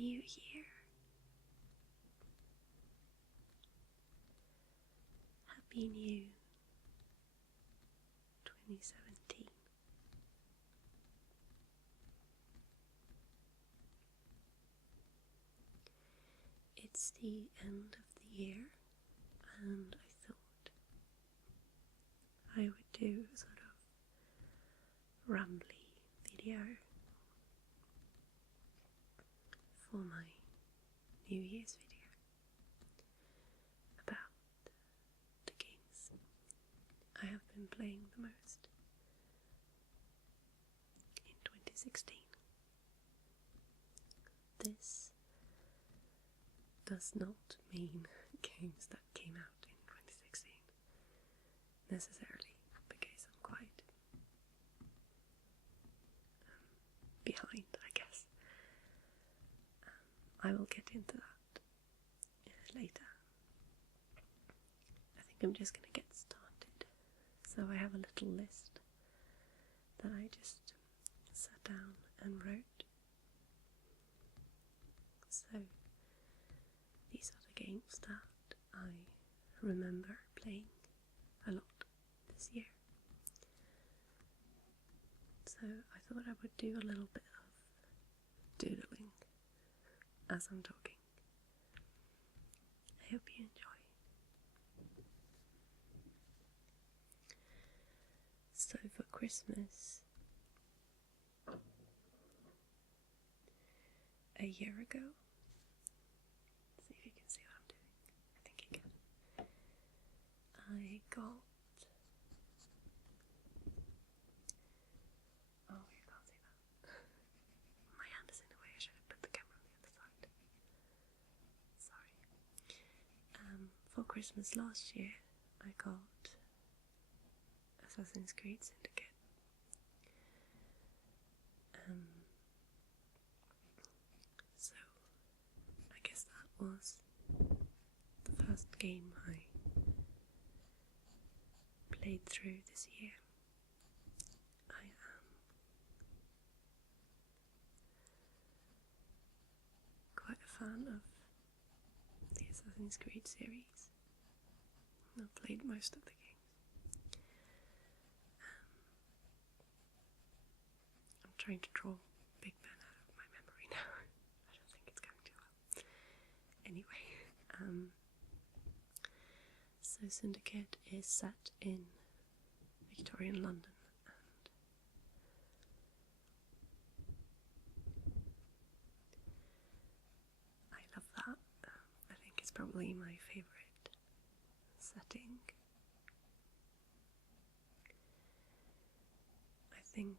New Year. Happy New 2017. It's the end of the year, and I thought I would do a sort of rambly video for my New Year's video about the games I have been playing the most in 2016. This does not mean games that came out in 2016 necessarily, because I'm quite behind, I guess. I will get into that later. I think I'm just going to get started. So I have a little list that I just sat down and wrote. So these are the games that I remember playing a lot this year. So I thought I would do a little bit of doodling as I'm talking. I hope you enjoy. So for Christmas a year ago, see if you can see what I'm doing. I think you can. I got, oh, you can't see that. My hand is in the way. I should have put the camera on the other side. Sorry. For Christmas last year, I got Assassin's Creed Syndicate. So I guess that was the first game I played through this year. I am quite a fan of the Assassin's Creed series. I've played most of the games. I'm trying to draw Big Ben out of my memory now. I don't think it's going too well. Anyway, so Syndicate is set in Victorian London, and I love that. I think it's probably my favourite setting. I think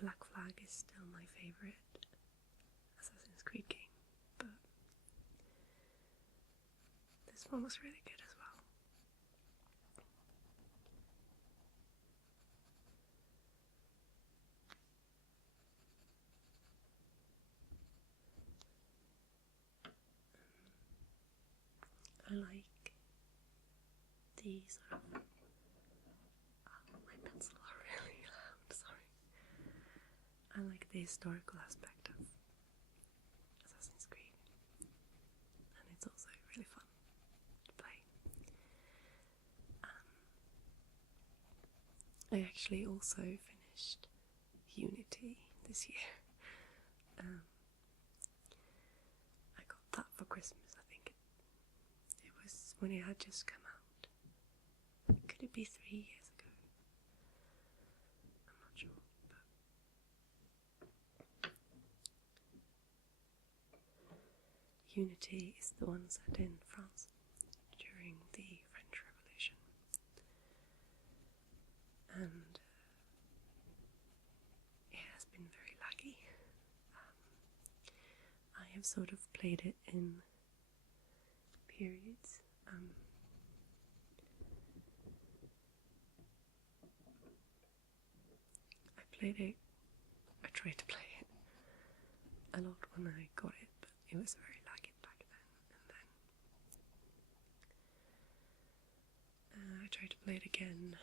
Black Flag is still my favourite Assassin's Creed game, but this one was really good as well. I like the sort of, oh, my pencil are really loud, sorry. I like the historical aspect of Assassin's Creed, and it's also really fun to play. I actually also finished Unity this year. I got that for Christmas, I think. It was when it had just come out. Could it be 3 years ago? I'm not sure. But Unity is the one set in France during the French Revolution. And it has been very laggy. I have sort of played it in periods. I tried to play it a lot when I got it, but it was very laggy back then, and then I tried to play it again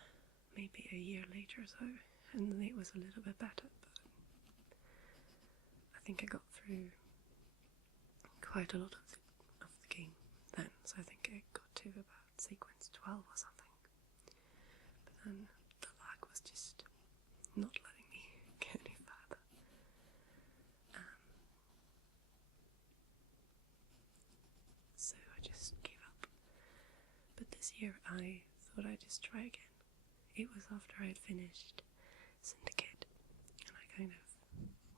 maybe a year later or so, and then it was a little bit better, but I think I got through quite a lot of the game then, so I think I got to about sequence 12 or something. But then the lag was just not letting me get any further. So I just gave up. But this year I thought I'd just try again. It was after I had finished Syndicate, and I kind of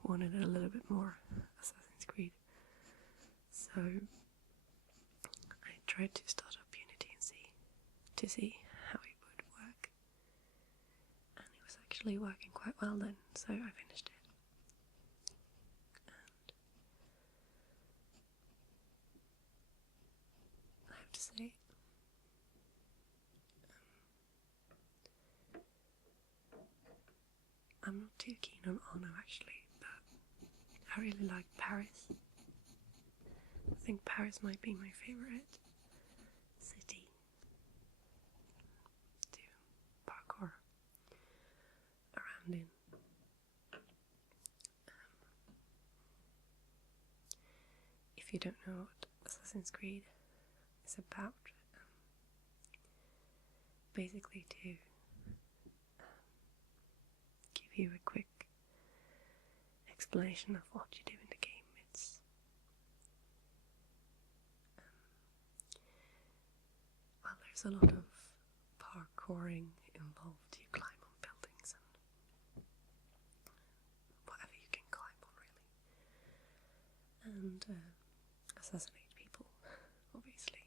wanted a little bit more Assassin's Creed. So I tried to start up Unity and see how it would work. And it was actually working quite well then, so I finished it. And I have to say, I'm not too keen on Ono actually, but I really like Paris. I think Paris might be my favourite city to parkour around in. If you don't know what Assassin's Creed is about, basically to give you a quick explanation of what you do in the game, it's well, there's a lot of parkouring involved. You climb on buildings and whatever you can climb on, really, and assassinate people, obviously,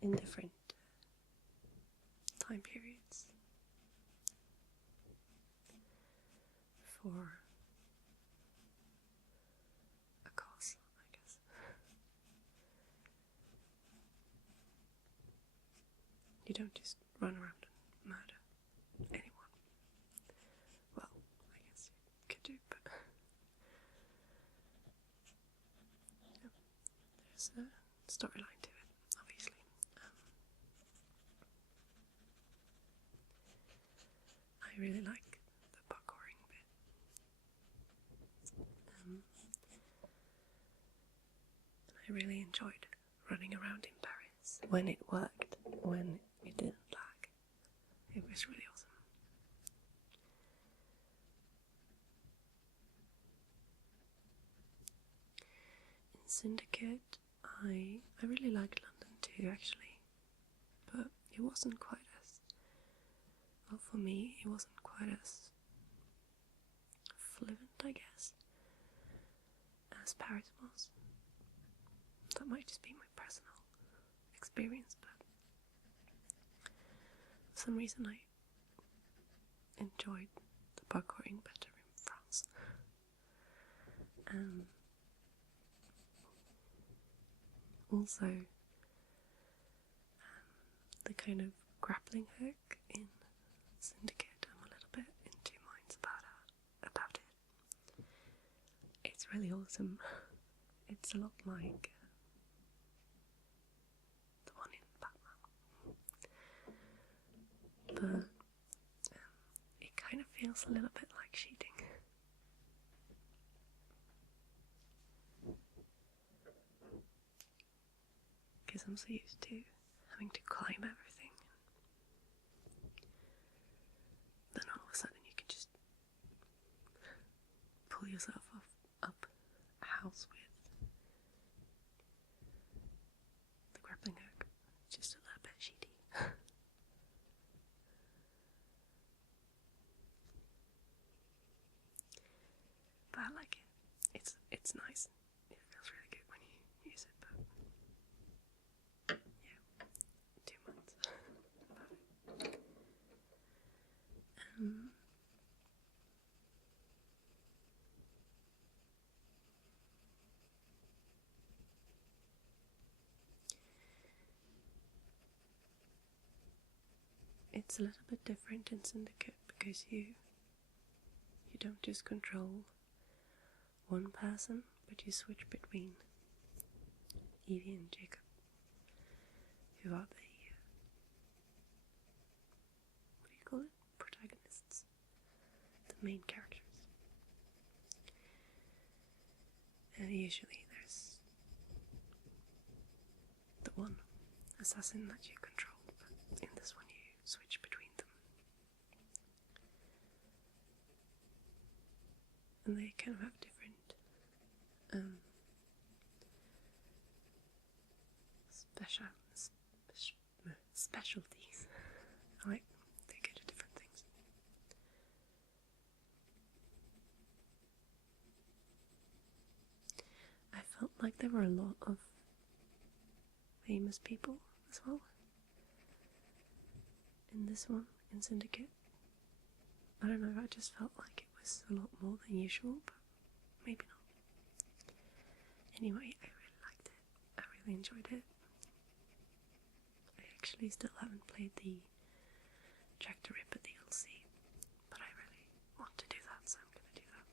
in different time periods for a cause, I guess. You don't just run around and murder anyone. Well, I guess you could do, but yeah, there's a storyline to it, obviously. I really like the parkouring bit. And I really enjoyed running around in Paris when it worked, when it didn't lag. It was really awesome. In Syndicate, I really liked London too, actually, but it wasn't quite as, well, for me, it wasn't quite as fluent, I guess, as Paris was. That might just be my personal experience, but for some reason I enjoyed the parkouring better in France. Also, the kind of grappling hook in Syndicate, I'm a little bit in two minds about it. It's really awesome. It's a lot like the one in Batman, but it kind of feels a little bit like cheating. Because I'm so used to having to climb everything. Then all of a sudden you can just pull yourself up a house with the grappling hook. Just a little bit cheaty. But I like it. It's nice. It feels really good when you use it, but yeah, 2 months. It's a little bit different in Syndicate because you don't just control one person, but you switch between Evie and Jacob, who are the what do you call it? Protagonists, the main characters. usually there's the one assassin that you control, but in this one you switch between them. And they kind of have different specialties. Like, they go to different things. I felt like there were a lot of famous people as well in this one, in Syndicate. I don't know, I just felt like it was a lot more than usual, but maybe not. Anyway, I really liked it. I really enjoyed it. I actually still haven't played the Jack the Ripper DLC, but I really want to do that, so I'm going to do that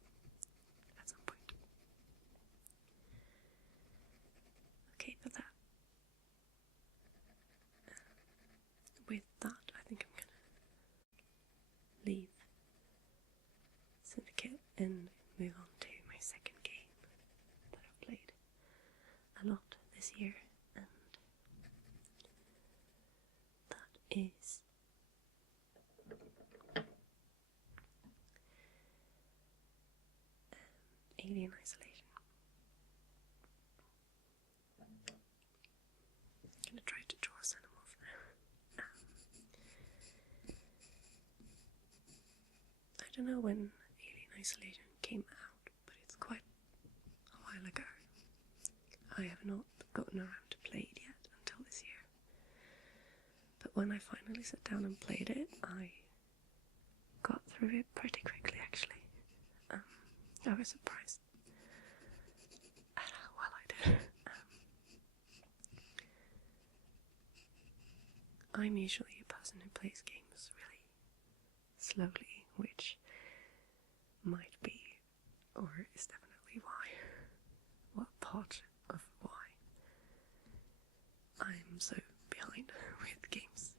at some point. Okay, but with that, I think I'm going to leave Syndicate and move on to my second game that I've played a lot this year, and that is Alien Isolation. I'm going to try to draw a xenomorph now. I don't know when Alien Isolation came out, but it's quite a while ago. I have not gotten around to play it yet until this year. But when I finally sat down and played it, I got through it pretty quickly, actually. I was surprised at how well I did. I'm usually a person who plays games really slowly, which might be, or is definitely part of why I'm so behind with games.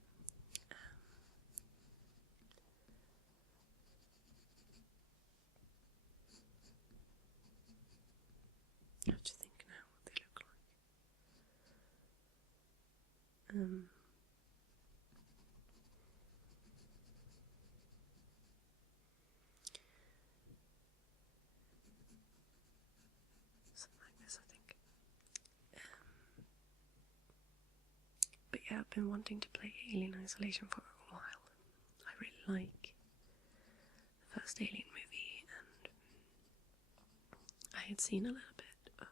I have to think now what they look like. Something like this, I think. But yeah, I've been wanting to play Alien Isolation for a while. I really like the first Alien movie, and I had seen a little bit of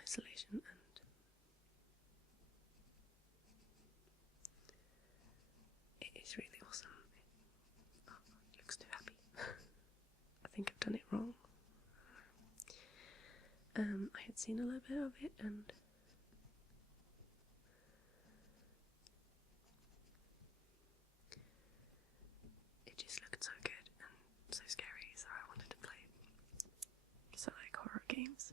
Isolation, and it is really awesome. Oh, it looks too happy. I think I've done it wrong. I had seen a little bit of it, and it just looked so good and so scary, so I wanted to play it. So I like horror games.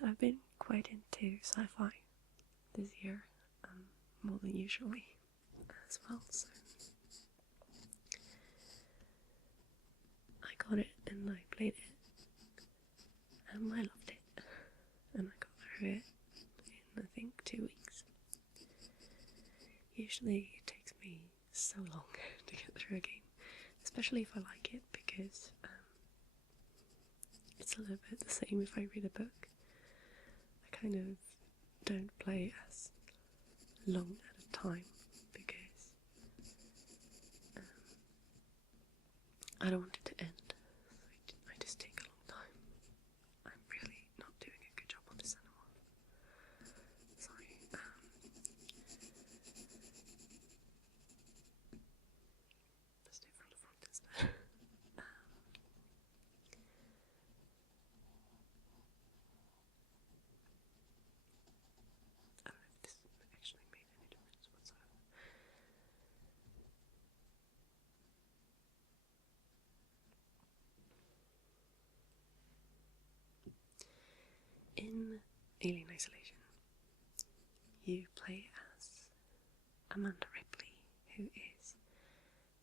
And I've been quite into sci-fi this year, more than usually as well, so I got it and I played it, and I loved it, and I got through it in, I think, 2 weeks. Usually it takes me so long to get through a game, especially if I like it, because it's a little bit the same if I read a book. I kind of don't play as long at a time, because I don't want it to end, so I just take a long time. I'm really not doing a good job on this anymore. Sorry. Let's do it from the front instead. I don't know if this actually made any difference whatsoever. In Alien Isolation, you play as Amanda Ripley, who is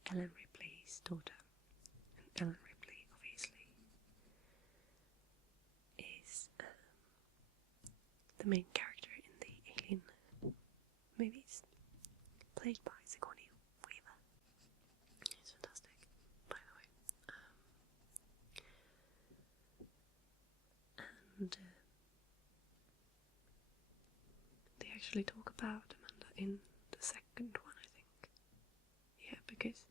Ellen Ripley's daughter, and Ellen Ripley the main character in the Alien movies, played by Sigourney Weaver. It's fantastic, by the way. And they actually talk about Amanda in the second one, I think. Yeah, because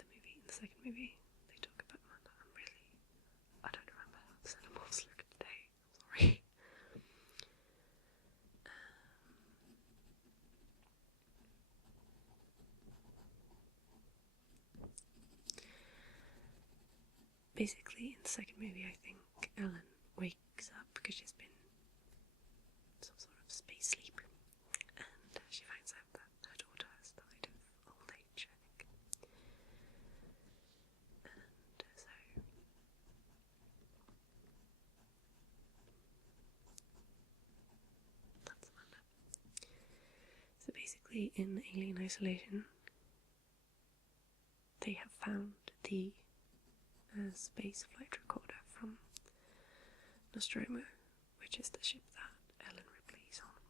in the second movie, they talk about Amanda. I don't remember how the cinemas look today. I'm sorry. Basically, in the second movie, I think Ellen wakes up because she's been some sort of space sleep, and she finds out that her daughter has died of old age, I think. And so that's Amanda. So basically, in Alien Isolation, they have found the space flight recorder from Nostromo, which is the ship that Ellen Ripley's on.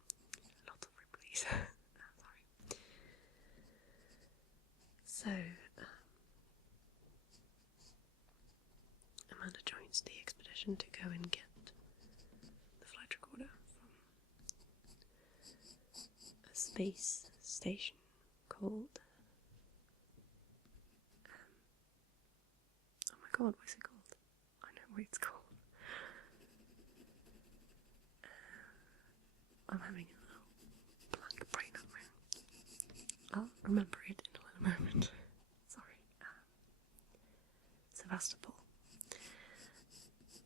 Lots of Ripleys. Sorry. So, Amanda joins the expedition to go and get the flight recorder from a space station called oh my god, what's it called? I know what it's called. I'm having a little blank brain at the moment. I'll remember it in a little moment. Sorry. Sevastopol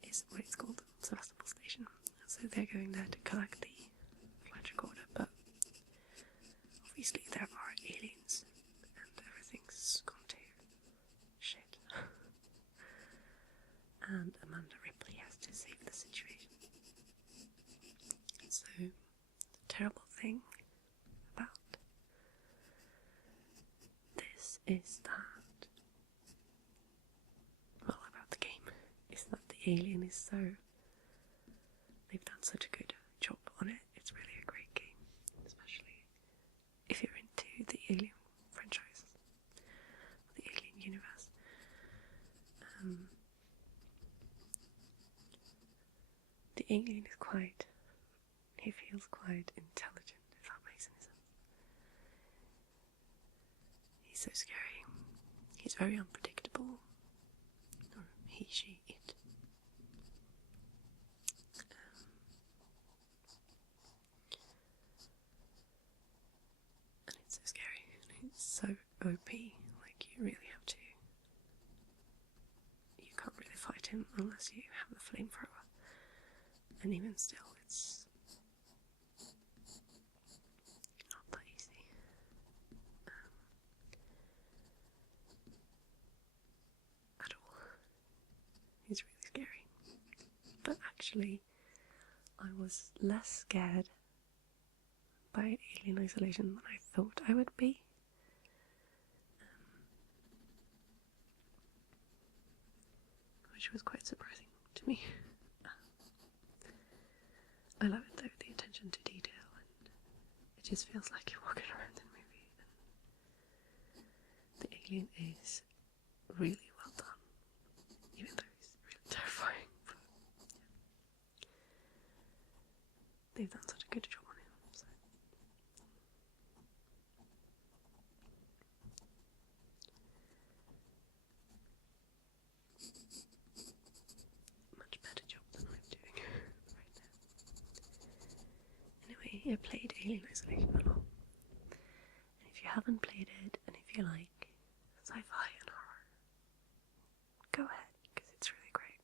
is what it's called. Sevastopol Station. So they're going there to collect the flight recorder, but obviously there are aliens and everything's gone to shit. And Amanda Ripley has to save the situation. So, the terrible thing about this is that, well, about the game, is that the alien is so, they've done such a good job on it. It's really a great game, especially if you're into the Alien franchise, or the Alien universe. The alien is he feels quite intelligent, if that makes any sense. He's so scary. He's very unpredictable. Or he, she, it. And it's so scary. And it's so OP. Like, you really have to. You can't really fight him unless you have the flamethrower. And even still, it's not that easy. At all. He's really scary. But actually, I was less scared by Alien Isolation than I thought I would be. Which was quite surprising to me. I love it though, the attention to detail, and it just feels like you're walking around in a movie. And the alien is really well done, even though he's really terrifying. But yeah. They've done such a good job on him. So. Much better job than I'm doing right now. Anyway, I played Alien Isolation a lot. And if you haven't played it, and if you like sci-fi and horror, go ahead, because it's really great.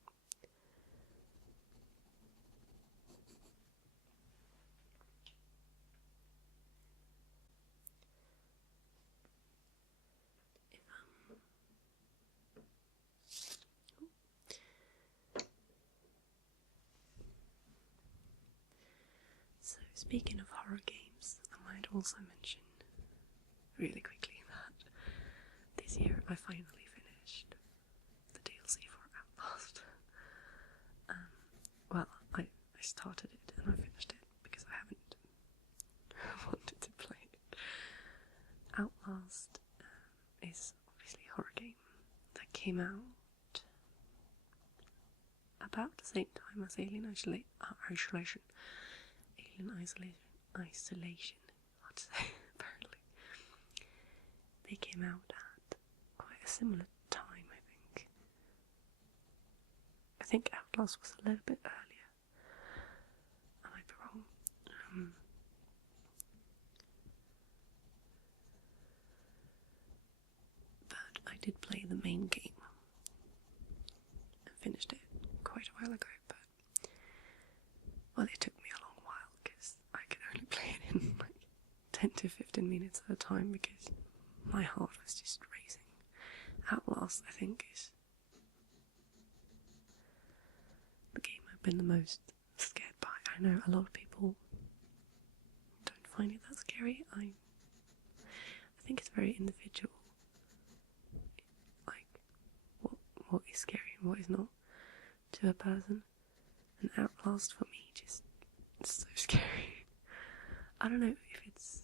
So, speaking of horror games, I might also mention really quickly that this year I finally finished the DLC for Outlast. Well, I started it and I finished it. is obviously a horror game that came out about the same time as Alien Isolation. Alien Isolation. Hard to say, apparently. They came out at quite a similar time, I think. I think Outlast was a little bit earlier. I might be wrong. But I did play the main game and finished it quite a while ago, but well, it took me a long while because I could only play it in like 10 to 15 minutes at a time because my heart was just racing. Outlast, I think, is the game I've been the most scared by. I know a lot of people don't find it that scary. I think it's very individual. Like, what is scary and what is not to a person. And Outlast for me just, it's so scary. I don't know if it's,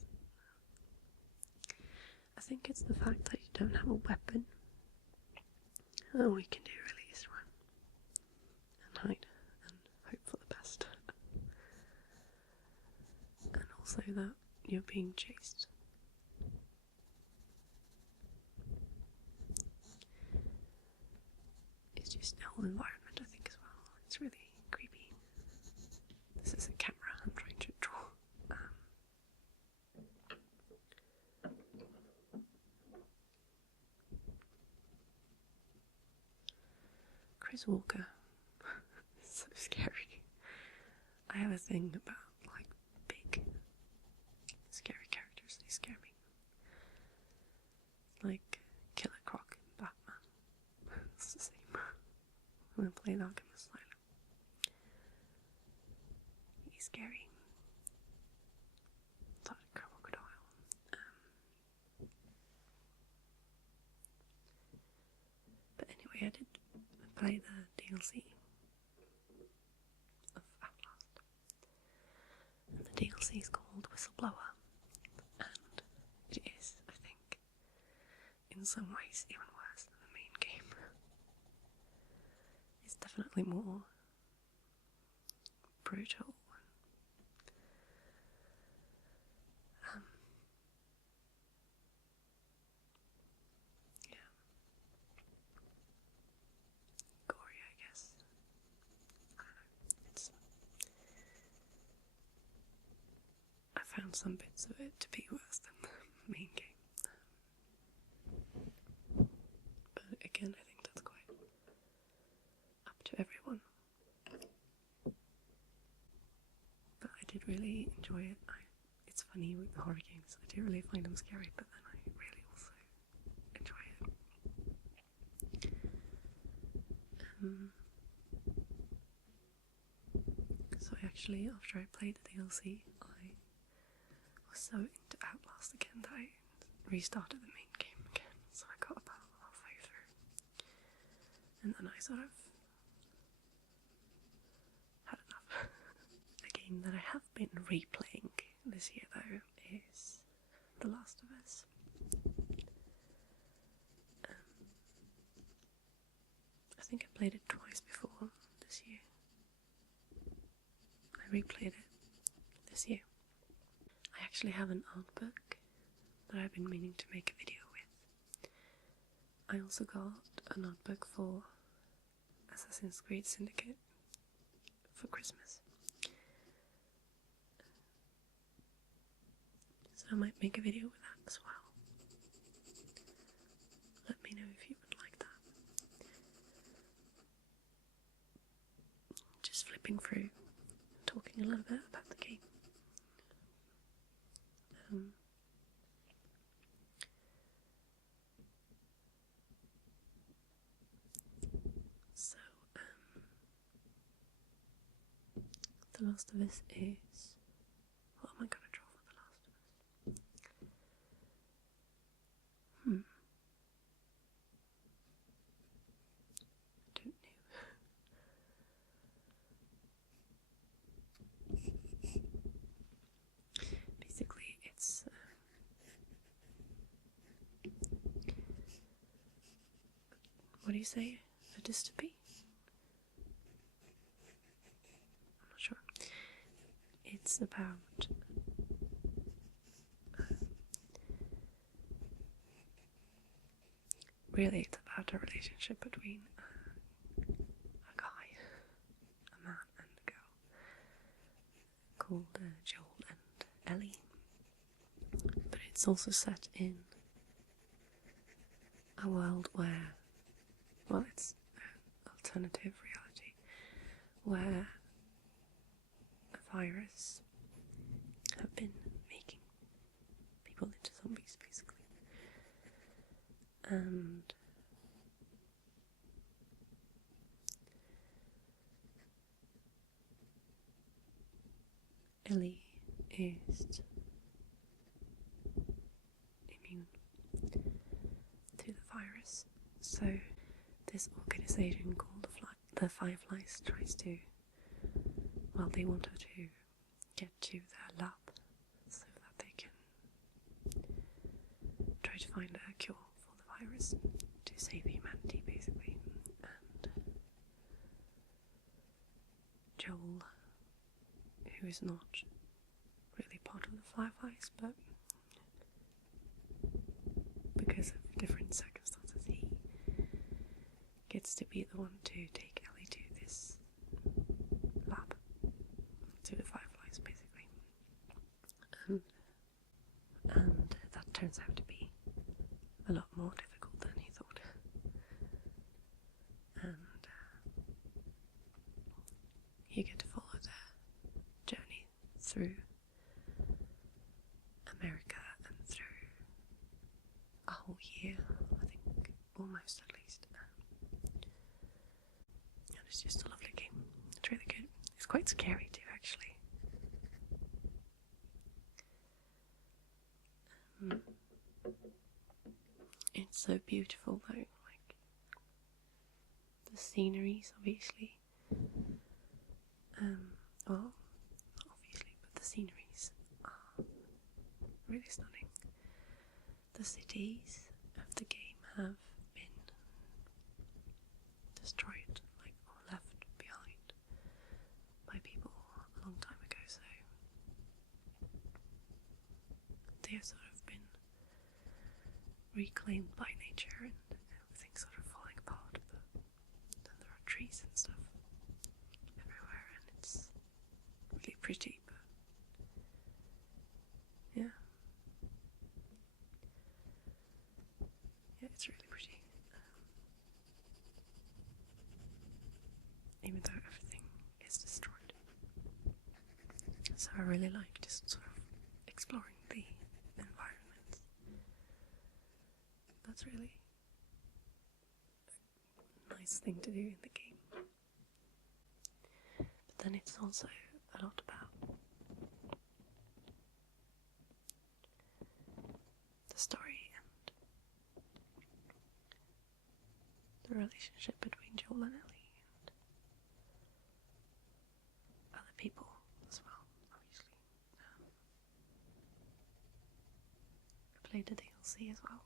I think it's the fact that you don't have a weapon. All you can do really is run and hide and hope for the best. And also that you're being chased. It's just the whole environment, I think, as well. It's really creepy. This is a camera I'm trying to draw. Chris Walker. So scary. I have a thing about like big scary characters. They scare me. Like Killer Croc in Batman. It's the same. I'm gonna play Arkham Asylum. He's scary. Thought crocodile. But anyway, I did play the DLC of Outlast. And the DLC is called Whistleblower. And it is, I think, in some ways even worse than the main game. It's definitely more brutal. Yeah. Gory, I guess. I don't know. It's, I found some bits of it to be worse than the main game. But again, I think that's quite up to everyone. But I did really enjoy it. It's funny with the horror games, I do really find them scary, but then I really also enjoy it. So actually, after I played the DLC, I was so into Outlast again that I restarted the main game again, so I got about halfway through. And then I sort of had enough. A game that I have been replaying this year though is The Last of Us. I think I played it twice before this year. I replayed it this year. I actually have an art book that I've been meaning to make a video with. I also got an art book for Assassin's Creed Syndicate for Christmas. So I might make a video with that as well. Let me know if you would like that. Just flipping through, talking a little bit about the game. The Last of Us is... What am I going to draw for The Last of Us? I don't know. Basically, it's... what do you say? A dystopy? I'm not sure. It's about really it's about a relationship between a guy, a man and a girl called Joel and Ellie. But it's also set in a world where, well, it's an alternative reality where a virus have been making people into zombies, basically. And Ellie is immune to the virus, so this organisation called the Fireflies tries to, well, they want her to get to their lab so that they can try to find a cure for the virus to save humanity, basically. And Joel, who is not really part of the Fireflies, but because of different circumstances, he gets to be the one to take Ellie to this lab, to the Fireflies, basically. And that turns out to be a lot more difficult than he thought. And you get to follow their journey through America and through a whole year, I think, almost at least. And it's just a lovely game. It's really good. It's quite scary too, actually. It's so beautiful though, like the sceneries, obviously. Well, not obviously, but the sceneries are really stunning. The cities of the game have been destroyed, like, or left behind by people a long time ago, so they have sort of been reclaimed by nature and everything's sort of falling apart, but then there are trees and stuff everywhere and it's really pretty, but yeah, it's really pretty, even though everything is destroyed. So I really like just sort of exploring the environment. That's really a nice thing to do in the game. But then it's also a lot about the story and the relationship between Joel and Ellie and other people as well, obviously. I played the DLC as well,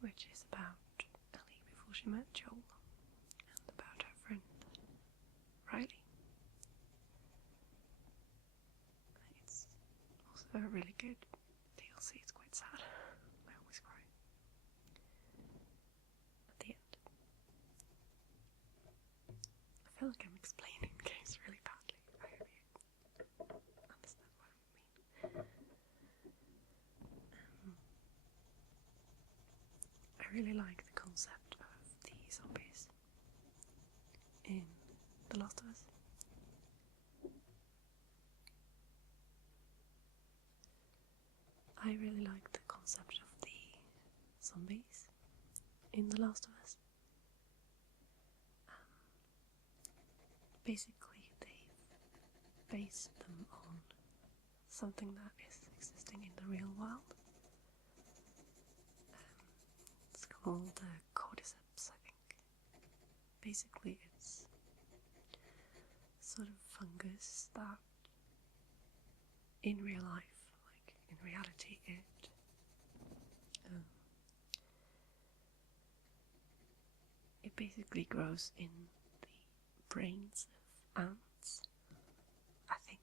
which is about Ellie before she met Joel, and about her friend Riley. It's also a really good DLC. It's quite sad. I always cry at the end. I feel like I'm explaining games really badly. I hope you understand what I mean. I really like the concept of the zombies in The Last of Us. I really like the concept of the zombies in The Last of Us. Basically, they've based them on something that is existing in the real world. It's called cordyceps, I think. Basically, it's sort of fungus that in real life, like in reality, it basically grows in the brains of ants. I think.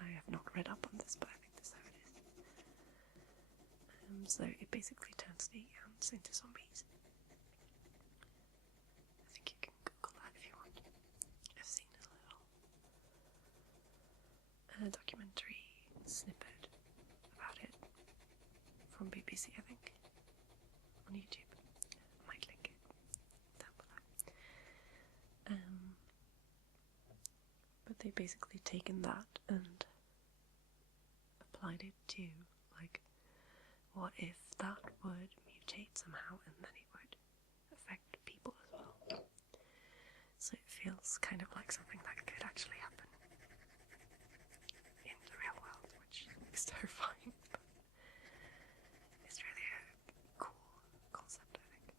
I have not read up on this, but I think this is how it is. So it basically turns the ants into zombies. I think you can Google that if you want. I've seen a little documentary snippet about it from BBC, I think, on YouTube. I might link it down below. But they've basically taken that and applied it to, like, what if that would mutate somehow and then it would affect people as well. So it feels kind of like something that could actually happen in the real world, which is terrifying, but it's really a cool concept, I think.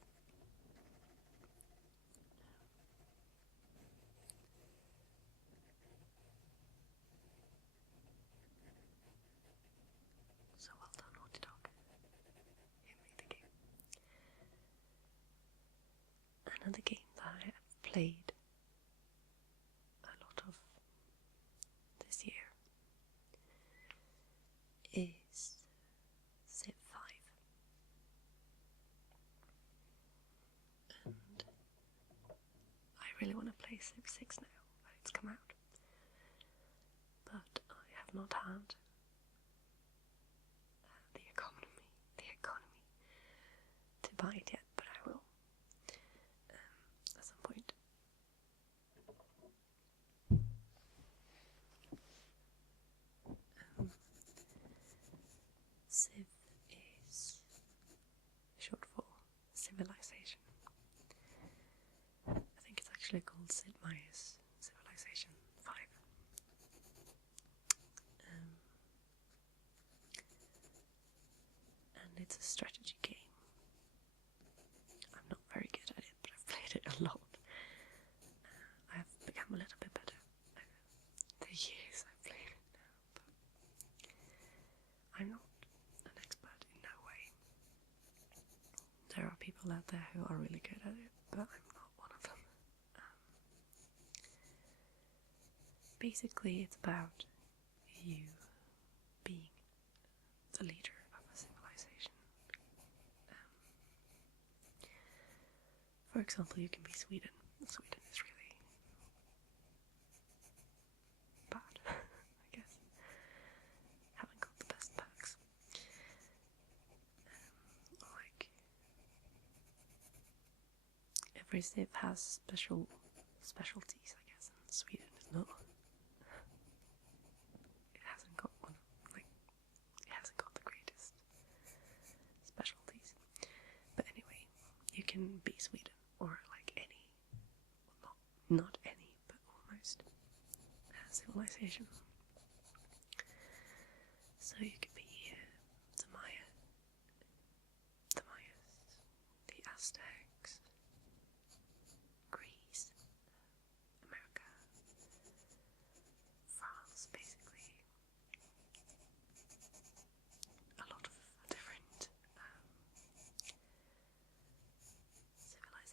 So well done, Naughty Dog. You made the game. Another game that I have played a lot of this year is Civ 5. And I really want to play Civ 6 now that it's come out. But I have not had the economy to buy it yet, but I will at some point. Civ is short for civilization. I think it's actually called Sid Meier's Civilization 5. And it's a strategy game. I'm not very good at it, but I've played it a lot. I've become a little bit better over the years I've played it now, but I'm not an expert in no way. There are people out there who are really good at it, but I'm not one of them. Basically, it's about you being the leader of a civilization. For example, you can be Sweden. Sweden is really bad, I guess. Haven't got the best perks. Like, every civ has specialties, I guess, and Sweden is not. It hasn't got one, like, it hasn't got the greatest specialties. But anyway, you can be Sweden, or like any, well, not any, but almost, civilization. So you could be the Mayas, the Aztecs, Greece, America, France, basically. A lot of different civilizations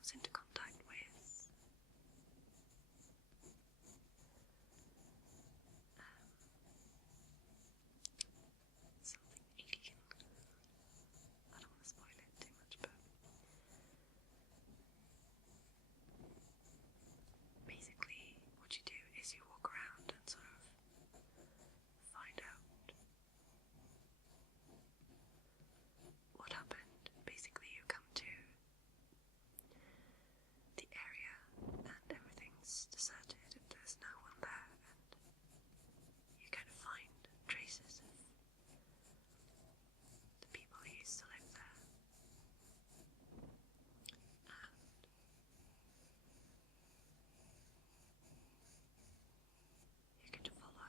comes into contact with something alien. I don't want to spoil it too much, but basically what you do is you walk around and sort of find out what happened. Basically you come to the area and everything's deserted and there's no one there, and you kind of find traces of the people who used to live there, and you get to follow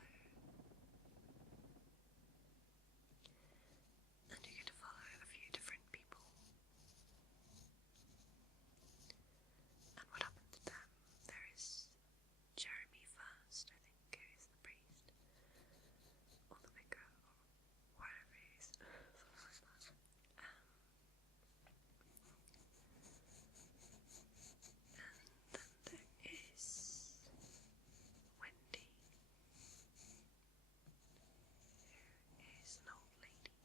a few different people and what happened to them. There is Jeremy first, I think, who is the priest, or the vicar, or whatever he is, something like that. And then there is Wendy, who is an old lady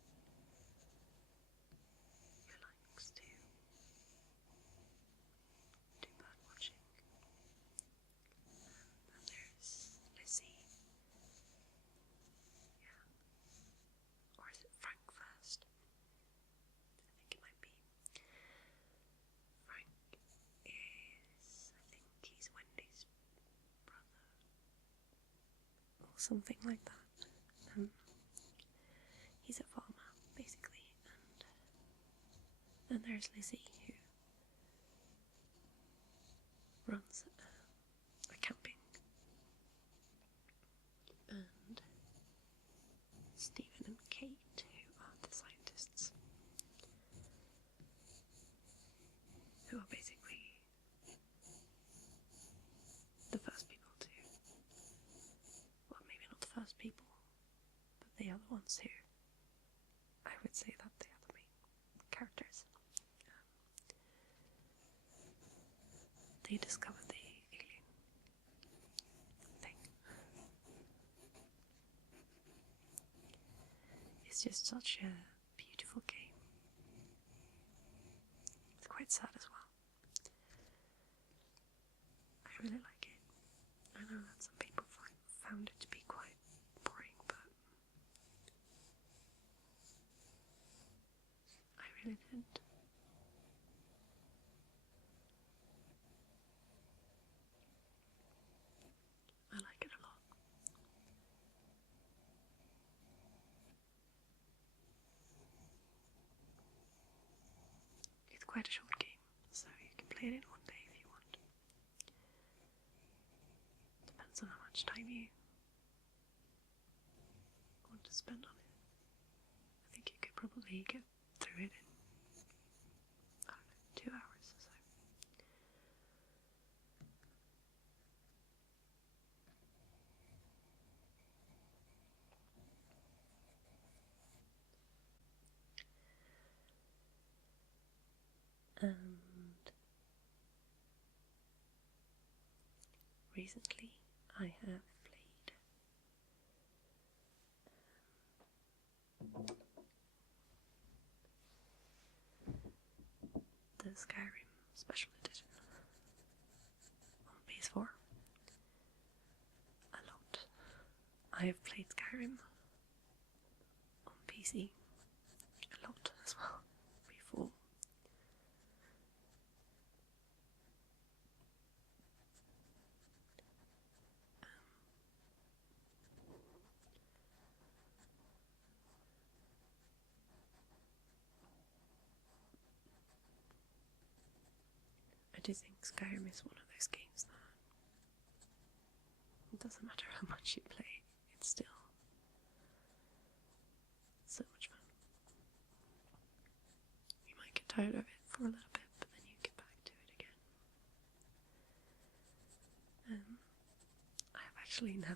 who likes to do bird watching. And there's Lizzie. Yeah. Or is it Frank first? I think it might be. Frank is, I think he's Wendy's brother. Or something like that. He's a farmer, basically. And then there's Lizzie, who runs a camping. And Stephen and Kate, who are the scientists, who are basically the first people to, well, maybe not the first people, but they are the ones who, I would say that they are the main characters. They discover the alien thing. It's just such a beautiful game. It's quite sad as well. I really like it. I know that some people found it to be quite boring, but I really didn't. I like it a lot. It's quite a short game, so you can play it in one day if you want. Depends on how much time you want to spend on it. I think you could probably get through it in, I don't know, 2 hours or so. And recently I have played the Skyrim Special Edition on PS4 a lot. I have played Skyrim on PC a lot as well before. I do think Skyrim is one of those games that it doesn't matter how much you play, it's still so much fun. You might get tired of it for a little bit, but then you get back to it again. I have actually never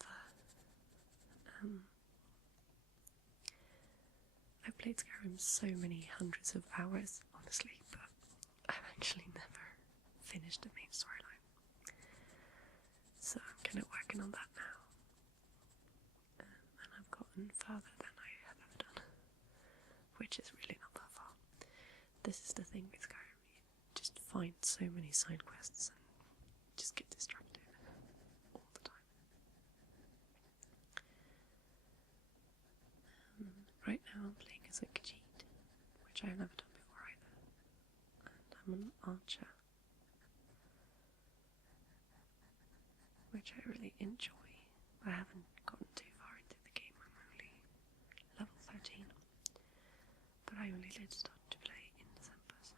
I've played Skyrim so many hundreds of hours, honestly, but I've actually never finished the main storyline. So I'm kind of working on that now. And I've gotten further than I have ever done, which is really not that far. This is the thing with Skyrim, you just find so many side quests and just get distracted all the time. Right now I'm playing as a Khajiit, which I've never done before either, and I'm an archer, which I really enjoy. I haven't gotten too far into the game, I'm only level 13, but I only did start to play in December, so,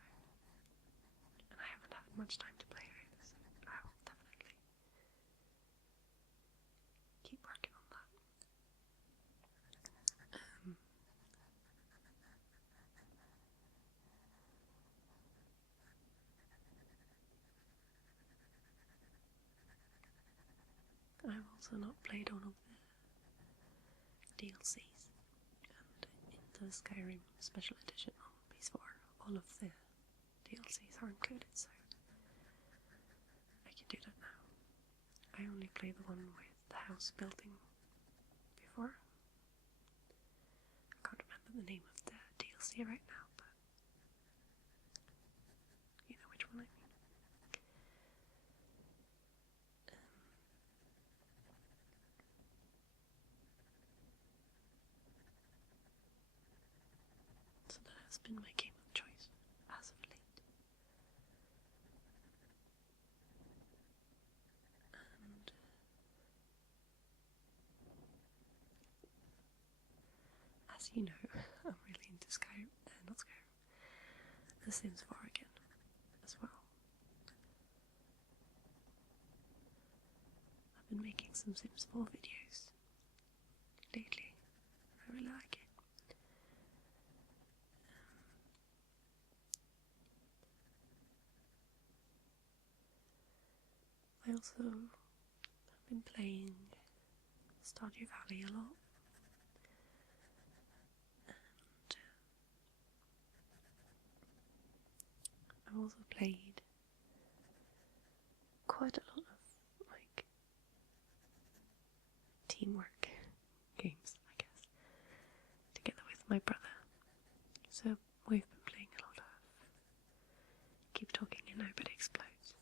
and I haven't had much time to play either, so I will definitely keep working on that. I've also not played all of the DLCs, and in the Skyrim Special Edition on PS4, all of the DLCs are included, so I can do that now. I only played the one with the house building before. I can't remember the name of the DLC right now, but you know which one I mean. So that has been my game of choice as of late. And as you know, I'm really into The Sims 4 again, as well. I've been making some Sims 4 videos lately. I really like it. I also have been playing Stardew Valley a lot. And I've also played quite a lot of, like, teamwork games, I guess, together with my brother. So we've been playing a lot of Keep Talking and Nobody Explodes.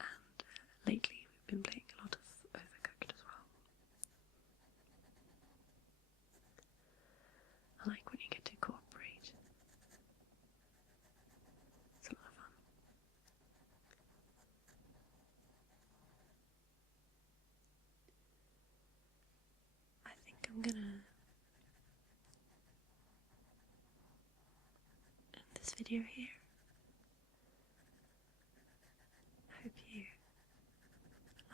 And lately we've been playing a lot of Overcooked as well. I like when you get to cooperate. It's a lot of fun. I think I'm gonna end this video here. I hope you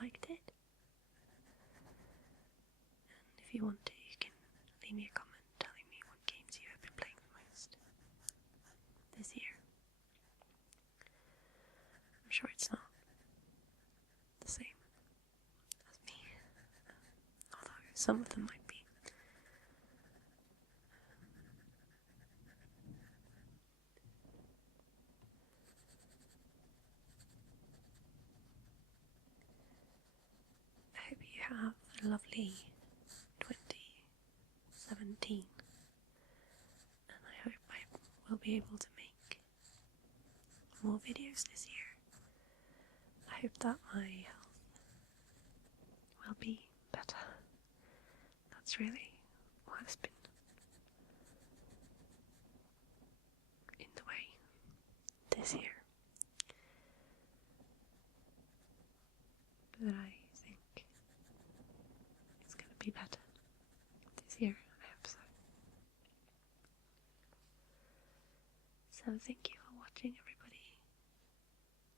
liked it. And if you want to, you can leave me a comment telling me what games you have been playing the most this year. I'm sure it's not the same as me, although some of them might be. I hope you have a lovely 2017, and I hope I will be able to make more videos this year. I hope that my health will be better. That's really what has been in the way this year. But I think it's going to be better this year, I hope so. So thank you for watching, everybody,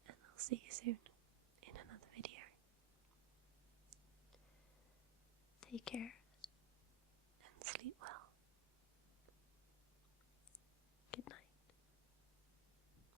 and I'll see you soon in another video. Take care.